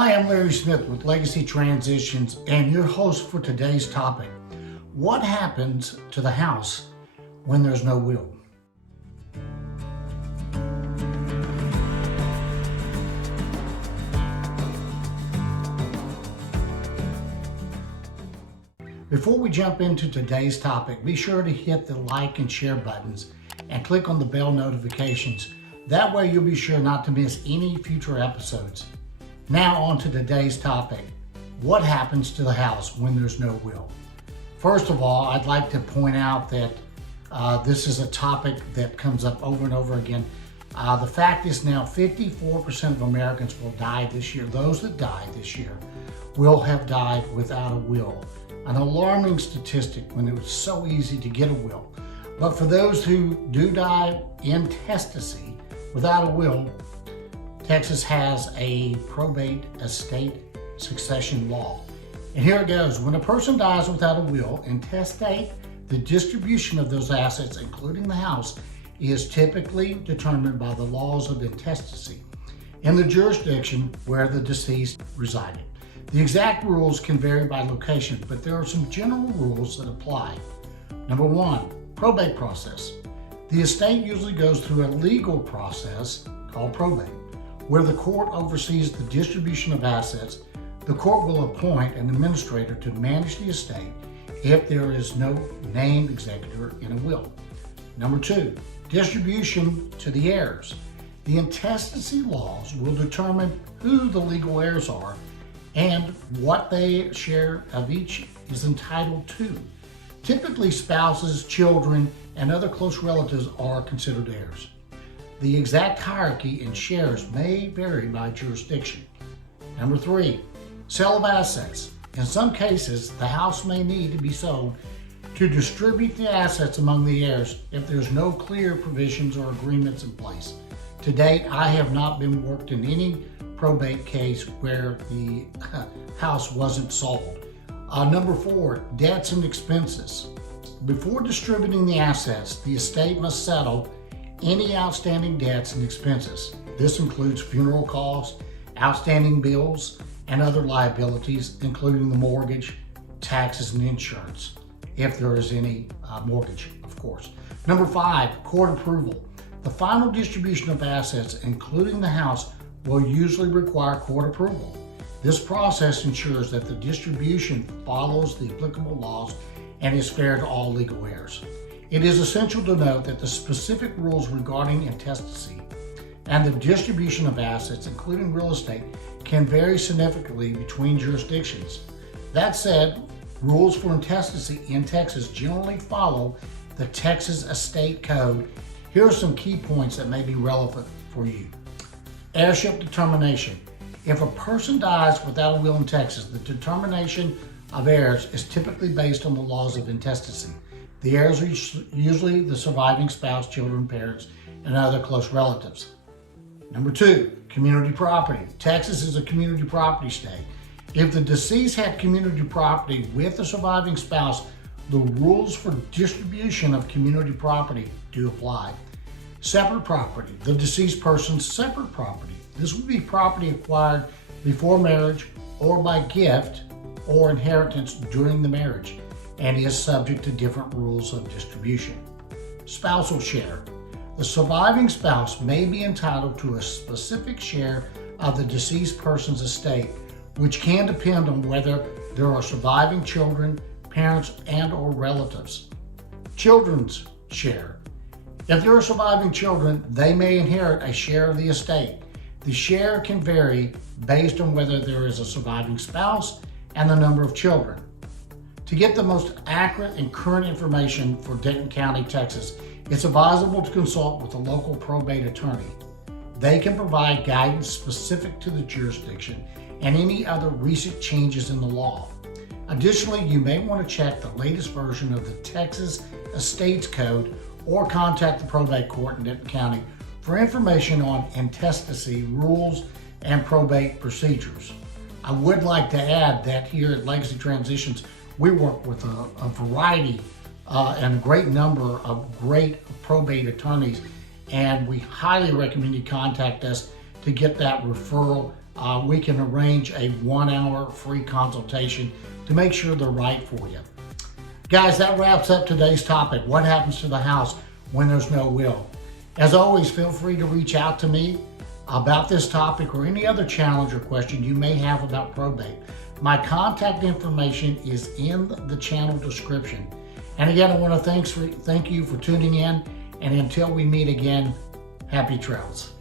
Hi, I'm Larry Smith with Legacy Transitions and your host for today's topic. What happens to the house when there's no will? Before we jump into today's topic, be sure to hit the like and share buttons and click on the bell notifications. That way you'll be sure not to miss any future episodes. Now on to today's topic. What happens to the house when there's no will? First of all, I'd like to point out that this is a topic that comes up over and over again. The fact is now 54% of Americans will die this year. Those that die this year will have died without a will. An alarming statistic when it was so easy to get a will. But for those who do die intestacy without a will, Texas has a probate estate succession law. And here it goes. When a person dies without a will, intestate, the distribution of those assets, including the house, is typically determined by the laws of intestacy in the jurisdiction where the deceased resided. The exact rules can vary by location, but there are some general rules that apply. Number one, probate process. The estate usually goes through a legal process called probate, where the court oversees the distribution of assets. The court will appoint an administrator to manage the estate if there is no named executor in a will. Number two, distribution to the heirs. The intestacy laws will determine who the legal heirs are and what their share of each is entitled to. Typically, spouses, children, and other close relatives are considered heirs. The exact hierarchy in shares may vary by jurisdiction. Number three, sale of assets. In some cases, the house may need to be sold to distribute the assets among the heirs if there's no clear provisions or agreements in place. To date, I have not been worked in any probate case where the house wasn't sold. Number four, debts and expenses. Before distributing the assets, the estate must settle any outstanding debts and expenses. This includes funeral costs, outstanding bills, and other liabilities, including the mortgage, taxes, and insurance, if there is any mortgage, of course. Number five, court approval. The final distribution of assets, including the house, will usually require court approval. This process ensures that the distribution follows the applicable laws and is fair to all legal heirs. It is essential to note that the specific rules regarding intestacy and the distribution of assets, including real estate, can vary significantly between jurisdictions. That said, rules for intestacy in Texas generally follow the Texas Estate Code. Here are some key points that may be relevant for you. Heirship determination. If a person dies without a will in Texas, the determination of heirs is typically based on the laws of intestacy. The heirs are usually the surviving spouse, children, parents, and other close relatives. Number two, community property. Texas is a community property state. If the deceased had community property with the surviving spouse, the rules for distribution of community property do apply. Separate property. The deceased person's separate property. This would be property acquired before marriage or by gift or inheritance during the marriage, and is subject to different rules of distribution. Spousal share. The surviving spouse may be entitled to a specific share of the deceased person's estate, which can depend on whether there are surviving children, parents, and/or relatives. Children's share. If there are surviving children, they may inherit a share of the estate. The share can vary based on whether there is a surviving spouse and the number of children. To get the most accurate and current information for Denton County, Texas, it's advisable to consult with a local probate attorney. They can provide guidance specific to the jurisdiction and any other recent changes in the law. Additionally, you may want to check the latest version of the Texas Estates Code or contact the probate court in Denton County for information on intestacy rules and probate procedures. I would like to add that here at Legacy Transitions, we work with a variety and a great number of great probate attorneys, and we highly recommend you contact us to get that referral we can arrange a 1-hour free consultation to make sure they're right for you. Guys, that wraps up today's topic. What happens to the house when there's no will? As always, feel free to reach out to me about this topic or any other challenge or question you may have about probate. My contact information is in the channel description. And again, I want to thank you for tuning in. And until we meet again, happy trails.